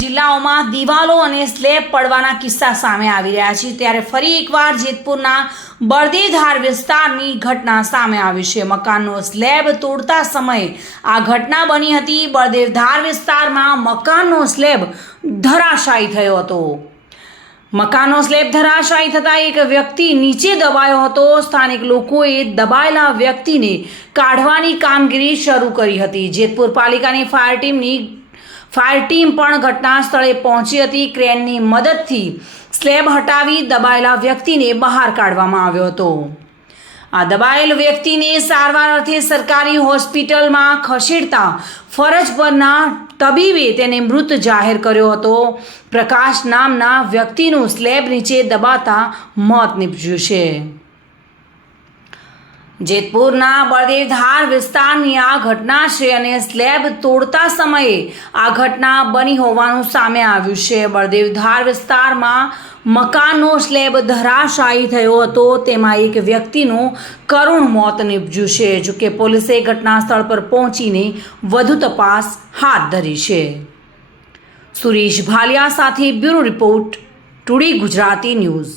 જિલ્લાઓમાં દિવાલો અને સ્લેબ પડવાના કિસ્સા સામે આવી રહ્યા છે. ત્યારે ફરી એકવાર જેતપુરના બળદીધાર વિસ્તારની ઘટના સામે આવી છે. મકાનનો સ્લેબ તોડતા સમયે આ ઘટના બની હતી. બળદેવધાર વિસ્તારમાં મકાનનો સ્લેબ ધરાશાયી થયો હતો. મકાનનો સ્લેબ ધરાશાયી થતાં એક વ્યક્તિ નીચે દબાયો હતો. સ્થાનિક લોકોએ દબાયેલા વ્યક્તિને કાઢવાની કામગીરી શરૂ કરી હતી. જેતપુર પાલિકાની ફાયર ટીમની ફાયર ટીમ પણ ઘટના સ્થળે પહોંચી હતી ક્રેનની મદદથી. સ્લેબ હટાવી દબાયેલા વ્યક્તિને બહાર કાઢવામાં આવ્યો હતો. આ દબાયેલ વ્યક્તિને સારવાર અર્થે સરકારી હોસ્પિટલમાં ખસેડતા ફરજ પરના તબીબે તેને મૃત જાહેર કર્યો હતો. પ્રકાશ નામના વ્યક્તિનું સ્લેબ નીચે દબાતા મોત નીપજ્યું છે. જેતપુરના બળદેવધાર વિસ્તારની આ ઘટના છે અને સ્લેબ તોડતા સમયે આ ઘટના બની હોવાનું સામે આવ્યું છે. બળદેવધાર વિસ્તારમાં મકાનનો સ્લેબ ધરાશાયી થયો હતો. તેમાં એક વ્યક્તિનું કરુણ મોત નીપજ્યું છે જોકે પોલીસે ઘટના સ્થળ પર પહોંચીને વધુ તપાસ હાથ ધરી છે. સુરેશ ભાલિયા સાથે bureau report, today Gujarati news.